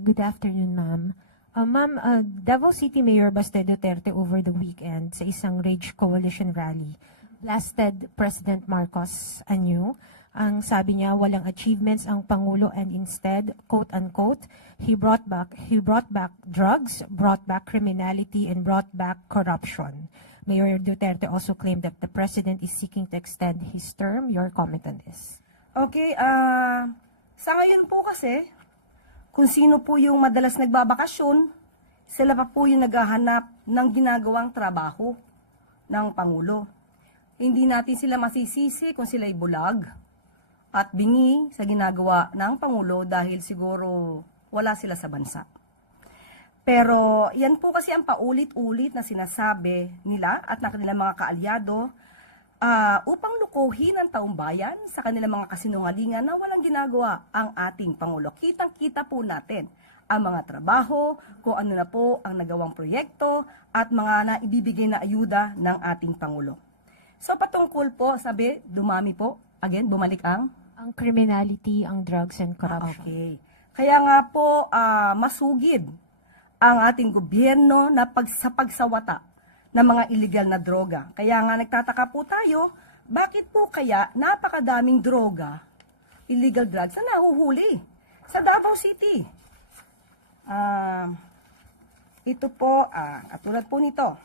Good afternoon, ma'am. Ma'am, Davao City Mayor Baste Duterte over the weekend sa isang Rage Coalition rally blasted President Marcos anew. Ang sabi niya, walang achievements ang Pangulo and instead, quote-unquote, he brought back drugs, brought back criminality, and brought back corruption. Mayor Duterte also claimed that the President is seeking to extend his term. Your comment on this? Okay, sa ngayon po kasi, kung sino po yung madalas nagbabakasyon, sila pa po yung naghahanap ng ginagawang trabaho ng Pangulo. Hindi natin sila masisisi kung sila'y bulag at bingi sa ginagawa ng Pangulo dahil siguro wala sila sa bansa. Pero yan po kasi ang paulit-ulit na sinasabi nila at ng kanilang mga kaalyado upang lukuhin ang taong bayan sa kanilang mga kasinungalingan na walang ginagawa ang ating Pangulo. Kitang-kita po natin ang mga trabaho, kung ano na po ang nagawang proyekto at mga naibibigay na ayuda ng ating Pangulo. So patungkol po, sabi, dumami po, again, bumalik Ang criminality, ang drugs and corruption. Okay. Kaya nga po, masugid ang ating gobyerno na sa pagsawata ng mga illegal na droga. Kaya nga nagtataka po tayo, bakit po kaya napakadaming droga, illegal drugs na nahuhuli sa Davao City? Ito po, katulad po nito.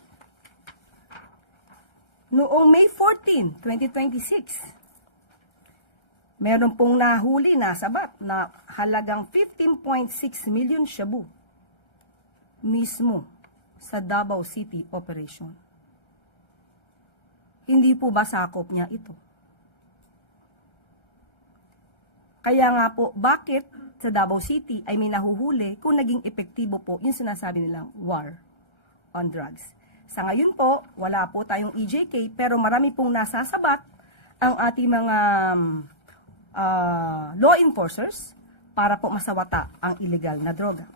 Noong May 14, 2026, meron pong nahuli na sabat na halagang 15.6 million shabu mismo sa Davao City operation. Hindi po ba sakop niya ito? Kaya nga po, bakit sa Davao City ay may nahuhuli kung naging epektibo po yung sinasabi nilang war on drugs? Sa ngayon po, wala po tayong EJK pero marami pong nasasabat ang ating mga law enforcers para po masawata ang illegal na droga.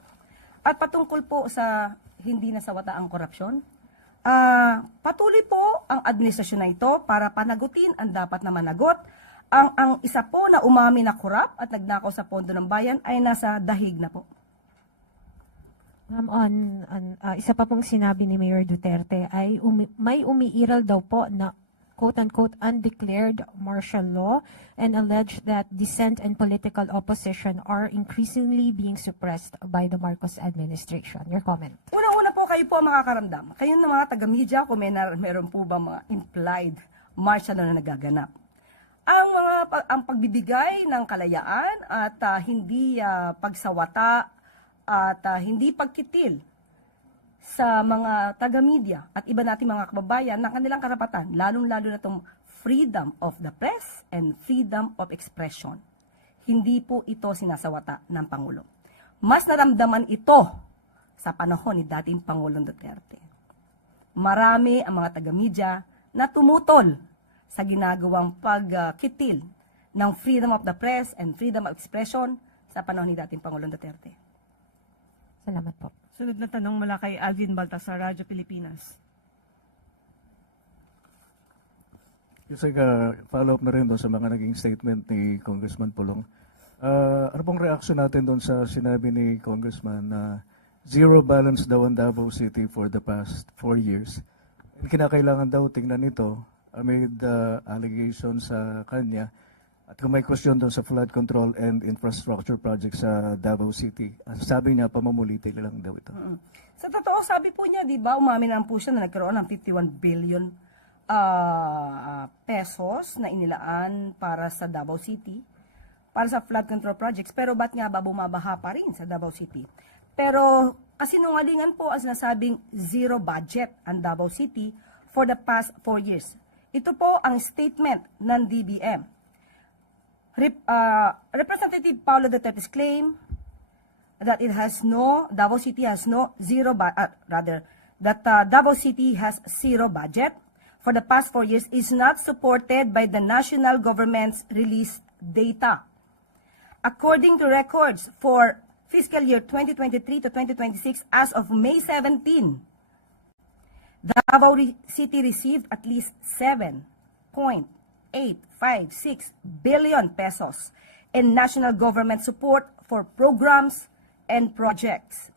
At patungkol po sa hindi nasawata ang korupsyon, patuloy po ang administrasyon na ito para panagutin ang dapat na managot. Ang isa po na umami na korap at nagnakaw sa pondo ng bayan ay nasa dahig na po. Ma'am, isa pa pong sinabi ni Mayor Duterte ay may umiiral daw po na quote-unquote undeclared martial law and alleged that dissent and political opposition are increasingly being suppressed by the Marcos administration. Your comment? Una-una po kayo po makakaramdam. Kayo na mga taga-media kung meron po ba mga implied martial law na nagaganap. Ang pagbibigay ng kalayaan at hindi pagsawata at hindi pagkitil sa mga taga-media at iba nating mga kababayan ng kanilang karapatan, lalong-lalo na itong freedom of the press and freedom of expression. Hindi po ito sinasawata ng Pangulo. Mas naramdaman ito sa panahon ni dating Pangulong Duterte. Marami ang mga taga-media na tumutol sa ginagawang pagkitil ng freedom of the press and freedom of expression sa panahon ni dating Pangulong Duterte. Salamat po. Sunod na tanong mula kay Alvin Baltasar, Radyo Pilipinas. Kasi follow-up na rin doon sa mga naging statement ni Congressman Pulong. Ano pong reaction natin doon sa sinabi ni Congressman na zero balance daw ang Davao City for the past 4 years? Kinakailangan daw tingnan ito amid allegations sa kanya. At kung may question doon sa flood control and infrastructure project sa Davao City, sabi niya, pamamuliti lang daw ito. Sa totoo, sabi po niya, di ba, umamin naman po siya na nagkaroon ng 51 billion pesos na inilaan para sa Davao City, para sa flood control projects. Pero ba't nga ba bumabaha pa rin sa Davao City? Pero kasinungalingan po ang sinasabing zero budget ang Davao City for the past 4 years. Ito po ang statement ng DBM. Representative Paulo Duterte's claim that Davao City has Davao City has zero budget for the past 4 years is not supported by the national government's released data. According to records for fiscal year 2023 to 2026 as of May 17, Davao City received at least 7.856 billion pesos in national government support for programs, and projects.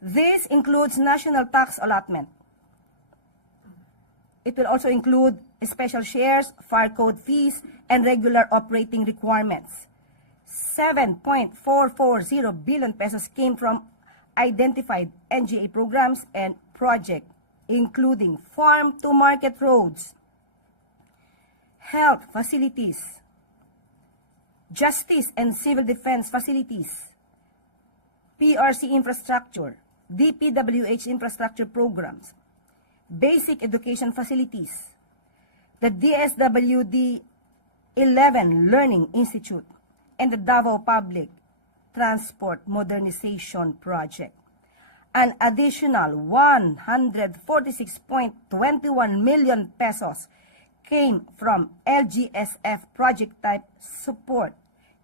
This includes national tax allotment. It will also include special shares, fire code fees, and regular operating requirements. 7.440 billion pesos came from identified NGA programs and projects, including farm-to-market roads, health facilities, justice and civil defense facilities, PRC infrastructure, DPWH infrastructure programs, basic education facilities, the DSWD 11 Learning Institute, and the Davao Public Transport Modernization Project. An additional 146.21 million pesos came from LGSF project type support,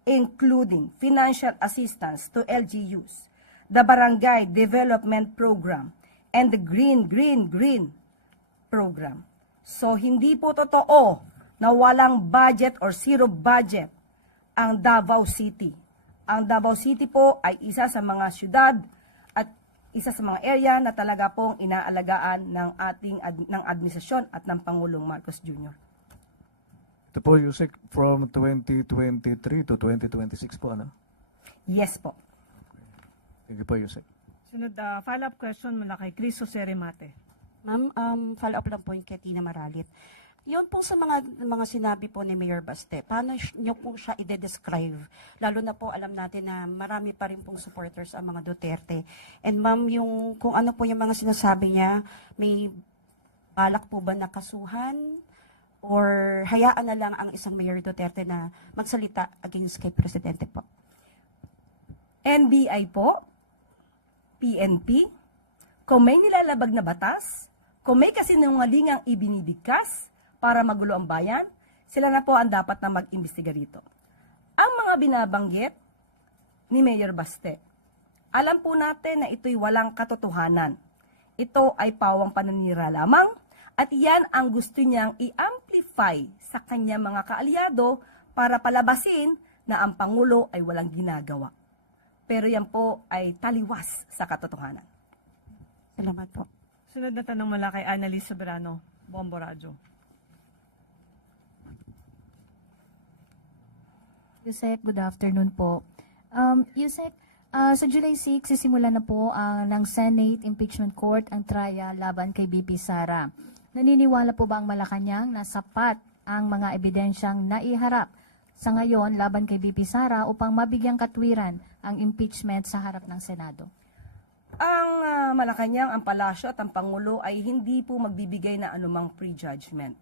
including financial assistance to LGUs, the Barangay Development Program, and the Green Program. So hindi po totoo na walang budget or zero budget ang Davao City. Ang Davao City po ay isa sa mga syudad at isa sa mga area na talaga pong inaalagaan ng ating ng administrasyon at ng Pangulong Marcos Jr. Ito po, Yusek, from 2023 to 2026 po, ano? Yes po. Thank you po, Yusek. Sunod, follow-up question mula kay Chris Jose Remate. Ma'am, follow-up lang po yung kay Tina Maralit. Yun po sa mga sinabi po ni Mayor Baste, paano nyo po siya i-describe? Lalo na po alam natin na marami pa rin pong supporters ang mga Duterte. And ma'am, yung, kung ano po yung mga sinasabi niya, may balak po ba na kasuhan? Or hayaan na lang ang isang Mayor Duterte na magsalita against kay Presidente po? NBI po, PNP, kung may nilalabag na batas, kung may kasinungalingang ibinibigkas para magulo ang bayan, sila na po ang dapat na mag-imbestiga rito. Ang mga binabanggit ni Mayor Baste, alam po natin na ito'y walang katotohanan. Ito ay pawang pananira lamang at yan ang gusto niyang i-amplify sa kanya mga kaalyado para palabasin na ang Pangulo ay walang ginagawa. Pero yan po ay taliwas sa katotohanan. Salamat po. Sunod na tanong mula kay Annalise Soberano, Bombo Radyo. Yusek, good afternoon po. Yusek, sa July 6, sisimula na po ng Senate Impeachment Court ang trial laban kay BP Sara. Naniniwala po ba ang Malacanang na sapat ang mga ebidensyang naiharap sa ngayon laban kay BP Sara upang mabigyang katwiran ang impeachment sa harap ng Senado? Ang Malacanang, ang Palasyo at ang Pangulo ay hindi po magbibigay na anumang prejudgment.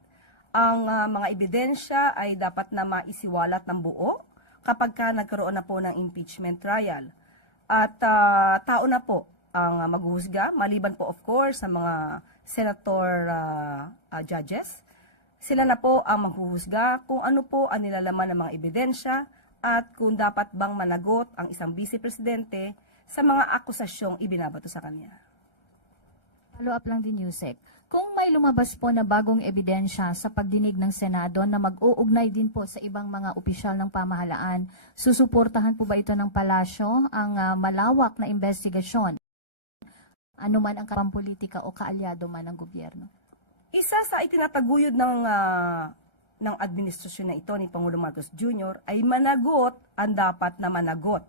Ang mga ebidensya ay dapat na maisiwalat ng buo kapag ka nagkaroon na po ng impeachment trial. At tao na po ang maghuhusga, maliban po of course sa mga senator judges. Sila na po ang maghuhusga kung ano po ang nilalaman ng mga ebidensya at kung dapat bang managot ang isang vice-presidente sa mga akusasyong ibinabato sa kanya. Follow up lang din, Yusek. Kung may lumabas po na bagong ebidensya sa pagdinig ng Senado na mag-uugnay din po sa ibang mga opisyal ng pamahalaan, susuportahan po ba ito ng Palasyo ang malawak na investigasyon? Ano man ang kapampolitika o kaalyado man ng gobyerno? Isa sa itinataguyod ng administrasyon na ito ni Pangulong Marcos Jr. ay managot ang dapat na managot.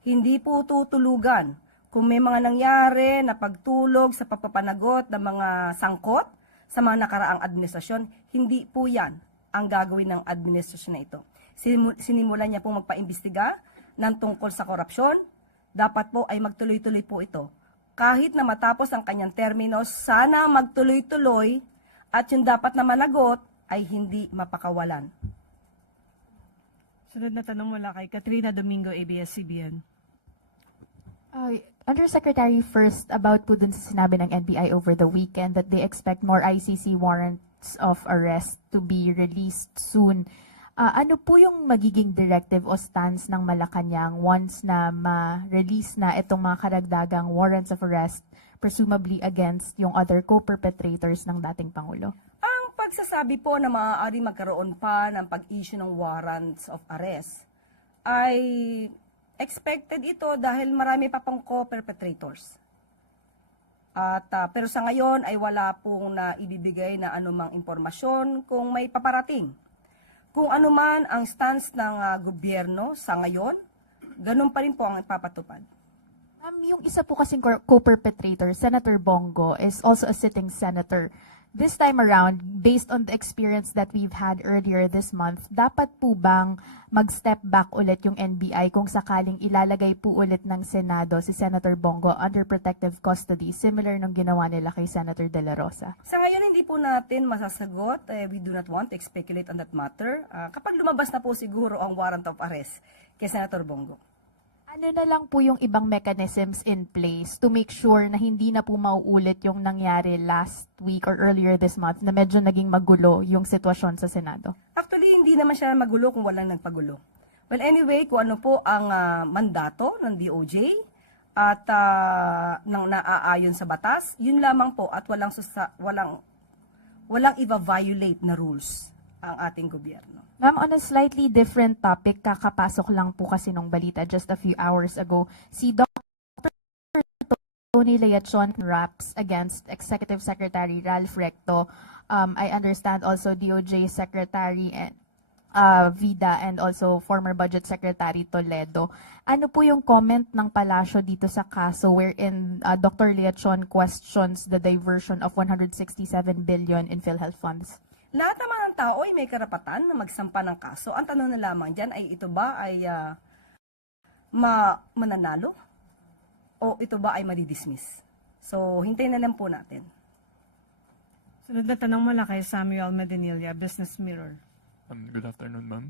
Hindi po tutulugan. Kung may mga nangyari na pagtulog sa pagpapanagot ng mga sangkot sa mga nakaraang administrasyon, hindi po yan ang gagawin ng administrasyon na ito. Sinimulan niya pong magpaimbestiga ng tungkol sa korupsyon, dapat po ay magtuloy-tuloy po ito. Kahit na matapos ang kanyang termino, sana magtuloy-tuloy at yung dapat na managot ay hindi mapakawalan. Sunod na tanong mula kay Katrina Domingo, ABS-CBN. Undersecretary, first about po dun sa sinabi ng NBI over the weekend that they expect more ICC warrants of arrest to be released soon. Ano po yung magiging directive o stance ng Malacanang once na ma-release na itong mga karagdagang warrants of arrest, presumably against yung other co-perpetrators ng dating Pangulo? Ang pagsasabi po na maaari magkaroon pa ng pag-issue ng warrants of arrest ay expected ito dahil marami pa pong co-perpetrators. At pero sa ngayon ay wala pong na ibibigay na anumang impormasyon kung may paparating. Kung anuman ang stance ng gobyerno sa ngayon, ganun pa rin po ang ipapatupad. Yung isa po kasing co-perpetrator, Senator Bongo, is also a sitting senator. This time around, based on the experience that we've had earlier this month, dapat po bang mag-step back ulit yung NBI kung sakaling ilalagay po ulit ng Senado si Senator Bongo under protective custody, similar nung ginawa nila kay Senator De La Rosa? Sa ngayon, hindi po natin masasagot. We do not want to speculate on that matter. Kapag lumabas na po siguro ang warrant of arrest kay Senator Bongo. Ano na lang po yung ibang mechanisms in place to make sure na hindi na po mauulit yung nangyari last week or earlier this month na medyo naging magulo yung sitwasyon sa Senado? Actually, hindi naman siya magulo kung walang nagpagulo. Well, anyway, kung ano po ang mandato ng DOJ at nang naaayon sa batas, yun lamang po at walang iba-violate na rules ang ating gobyerno. Ma'am, on a slightly different topic, kakapasok lang po kasi nung balita just a few hours ago, si Dr. Tony Leachon raps against Executive Secretary Ralph Recto. I understand also DOJ Secretary and Vida and also former Budget Secretary Toledo. Ano po yung comment ng palasyo dito sa kaso wherein Dr. Leachon questions the diversion of 167 billion in PhilHealth funds? Lahat naman ng tao ay may karapatan na magsampa ng kaso. Ang tanong na lamang dyan ay ito ba ay mananalo o ito ba ay madidismiss? So, hintayin na lang po natin. Sunod na tanong mula kay Samuel Medinilla, Business Mirror. Good afternoon, ma'am.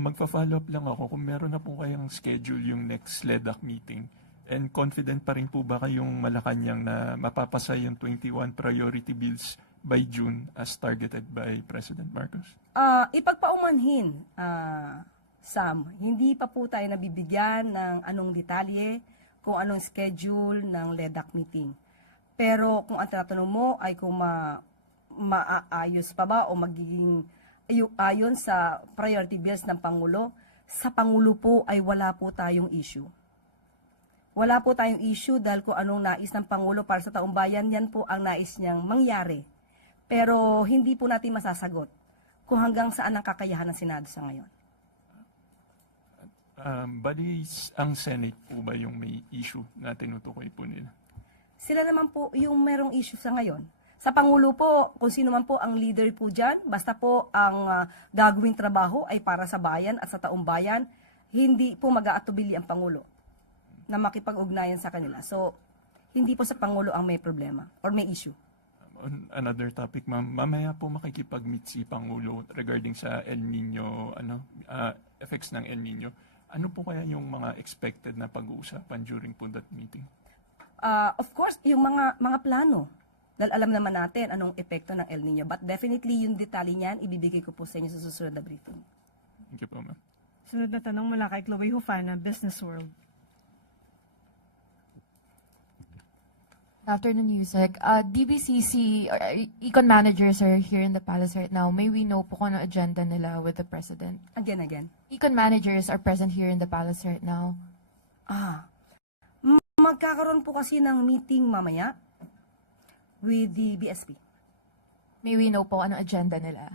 Magpa-follow up lang ako kung meron na po kayang schedule yung next LEDAC meeting. And confident pa rin po ba kayong Malacanang na mapapasa yung 21 priority bills by June as targeted by President Marcos? Ipagpaumanhin, Sam, hindi pa po tayo nabibigyan ng anong detalye kung anong schedule ng LEDAC meeting. Pero kung ang tinatanong mo ay kung maaayos pa ba o magiging ayon sa priority bills ng Pangulo, sa Pangulo po ay wala po tayong issue. Wala po tayong issue dahil kung anong nais ng Pangulo para sa taong bayan, yan po ang nais niyang mangyari. Pero hindi po natin masasagot kung hanggang saan ang kakayahan ng Senado sa ngayon. Bali, ang Senate po ba yung may issue na tinutukoy po nila? Sila naman po yung merong issue sa ngayon. Sa Pangulo po, kung sino man po ang leader po dyan, basta po ang gagawing trabaho ay para sa bayan at sa taong bayan, hindi po mag-aatubili ang Pangulo na makipag-ugnayan sa kanila. So, hindi po sa Pangulo ang may problema or may issue. On another topic, ma'am, mamaya po makikipag-meet si Pangulo regarding sa El Nino, effects ng El Nino. Ano po kaya yung mga expected na pag-uusapan during po that meeting? Of course, yung mga plano. Dahil alam naman natin anong epekto ng El Nino. But definitely, yung detalye niyan, ibibigay ko po sa inyo sa susunod na briefing. Thank you po, ma'am. Sunod na tanong mula kay Chloe Hufana, Business World. Afternoon, Yusek. DBCC, econ managers are here in the palace right now. May we know po kung ano agenda nila with the president? Again. Econ managers are present here in the palace right now. Magkakaroon po kasi ng meeting mamaya with the BSP. May we know po ano agenda nila?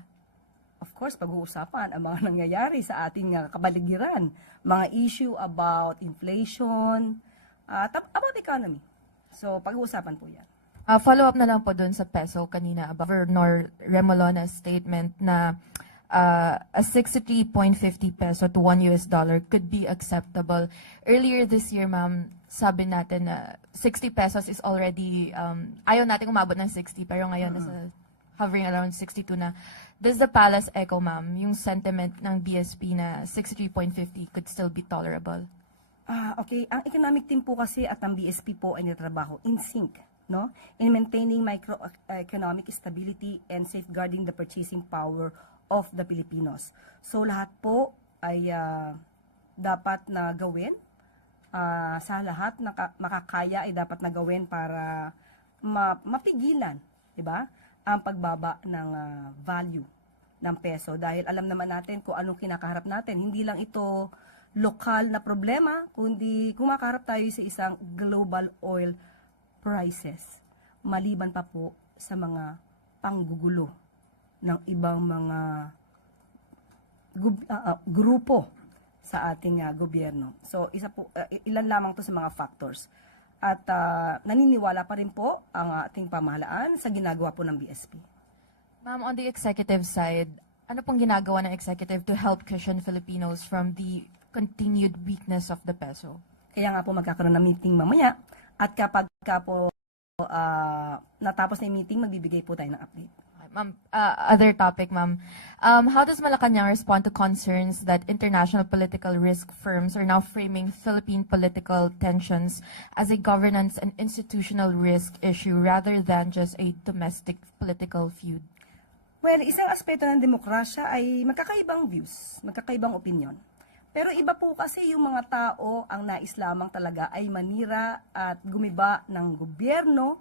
Of course, pag-uusapan ang mga nangyayari sa ating kabaligiran. Mga issue about inflation, about economy. So, pag-uusapan po yan. Follow up na lang po dun sa peso kanina about Governor Remolona's statement na a 63.50 peso to $1 could be acceptable. Earlier this year, ma'am, sabi natin na 60 pesos is already, ayaw natin umabot ng 60, pero ngayon nasa hovering around 62 na. Does the palace echo, ma'am, yung sentiment ng BSP na 63.50 could still be tolerable? Okay. Ang economic team po kasi at ang BSP po ay nitrabaho in sync, no? In maintaining microeconomic stability and safeguarding the purchasing power of the Filipinos. So lahat po ay dapat na gawin. Sa lahat na makakaya ay dapat na gawin para mapigilan, di ba? Ang pagbaba ng value ng peso dahil alam naman natin kung anong kinakaharap natin. Hindi lang ito lokal na problema, kundi kumakaharap tayo sa isang global oil prices. Maliban pa po sa mga panggugulo ng ibang mga grupo sa ating gobyerno. So, ilan lamang to sa mga factors. At naniniwala pa rin po ang ating pamahalaan sa ginagawa po ng BSP. Ma'am, on the executive side, ano pong ginagawa ng executive to help cushion Filipinos from the continued weakness of the peso? Kaya nga po magkakaroon ng meeting mamaya at kapag po natapos na yung meeting, magbibigay po tayo ng update. Ma'am, other topic, ma'am. How does Malacanang respond to concerns that international political risk firms are now framing Philippine political tensions as a governance and institutional risk issue rather than just a domestic political feud? Well, isang aspeto ng demokrasya ay magkakaibang views, magkakaibang opinion. Pero iba po kasi yung mga tao ang nais lamang talaga ay manira at gumiba ng gobyerno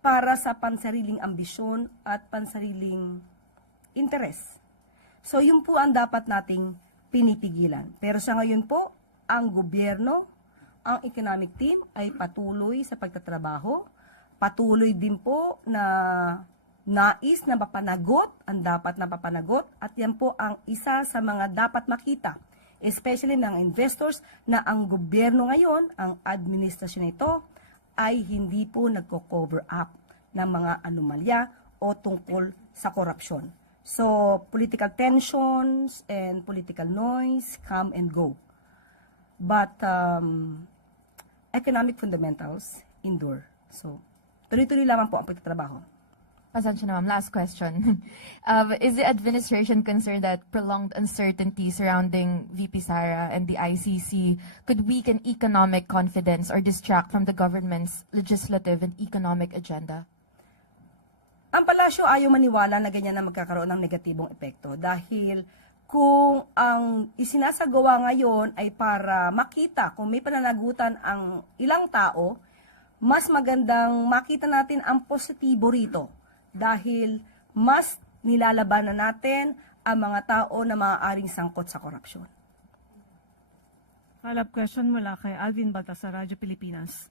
para sa pansariling ambisyon at pansariling interes. So yun po ang dapat nating pinipigilan. Pero sa ngayon po, ang gobyerno, ang economic team ay patuloy sa pagtatrabaho, patuloy din po na nais na mapanagot ang dapat na papanagot at yan po ang isa sa mga dapat makita, especially ng investors, na ang gobyerno ngayon, ang administrasyon ito, ay hindi po nagko-cover up ng mga anomalya o tungkol sa korupsyon. So, political tensions and political noise come and go. But economic fundamentals endure. So, tuloy-tuloy lamang po ang pagtatrabaho. Pasensya na, ma'am. Last question. Is the administration concerned that prolonged uncertainty surrounding VP Sara and the ICC could weaken economic confidence or distract from the government's legislative and economic agenda? Ang palasyo ayaw maniwala na ganyan na magkakaroon ng negatibong epekto dahil kung ang isinasagawa ngayon ay para makita kung may pananagutan ang ilang tao, mas magandang makita natin ang positibo rito. Dahil mas nilalabanan natin ang mga tao na maaaring sangkot sa korupsyon. Follow-up question mula kay Alvin Baltasar, Radyo Pilipinas.